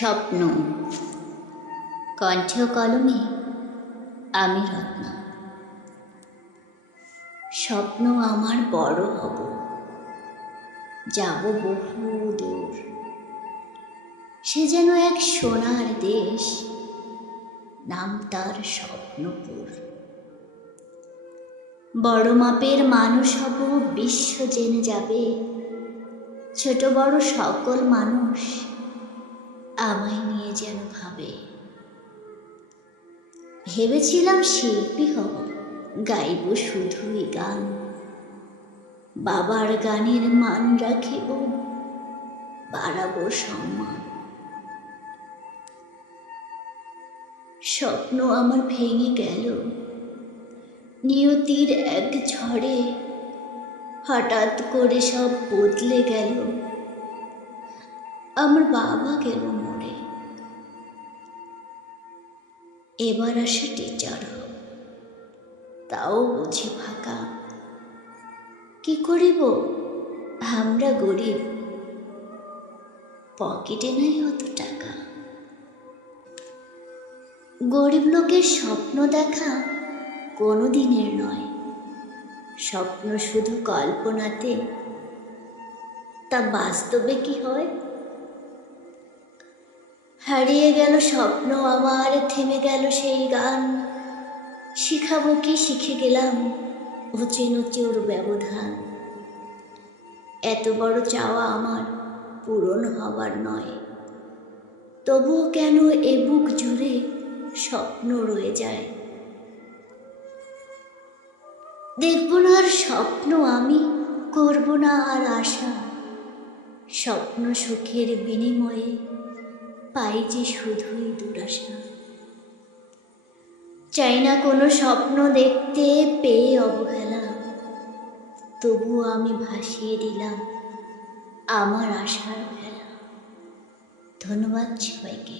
স্বপ্ন কণ্ঠ কলমে আমি রত্ন। স্বপ্ন আমার বড় হব, যাব বহু দূর। সে যেন এক সোনার দেশ, নাম তার স্বপ্নপুর। বড় মাপের মানুষ হব, বিশ্ব জেনে যাবে। ছোট বড় সকল মানুষ আমায় নিয়ে যেন ভাবে। ভেবেছিলাম শিল্পী হব, গাইব শুধুই গান। বাবার গানের মান রাখিব, বাড়াবো সম্মান। স্বপ্ন আমার ভেঙে গেল নিয়তির এক ঝড়ে। হঠাৎ করে সব বদলে গেল, আমার বাবা গেল মরে। এবার আসে টিচার, তাও বুঝি ফাঁকা। কি করিব আমরা গরিব, পকেটে নাই অত টাকা। গরিব লোকের স্বপ্ন দেখা কোনো দিনের নয়, স্বপ্ন শুধু কল্পনাতে, তা বাস্তবে কি হয়? হারিয়ে গেল স্বপ্ন আমার, থেমে গেল সেই গান। শিখাবো কি শিখে গেলাম, উঁচে নুচে ওর ব্যবধান। এত বড় চাওয়া আমার পূরণ হবার নয়, তবুও কেন এ বুক জুড়ে স্বপ্ন রয়ে যায়। দেখব না আর স্বপ্ন আমি, করব না আর আশা। স্বপ্ন সুখের বিনিময়ে পাই যে শুধুই দুরাশা। চাই না কোনো স্বপ্ন দেখতে পেয়ে অবহেলা, তবুও আমি ভাসিয়ে দিলাম আমার আশার ভেলা। ধন্যবাদ সবাইকে।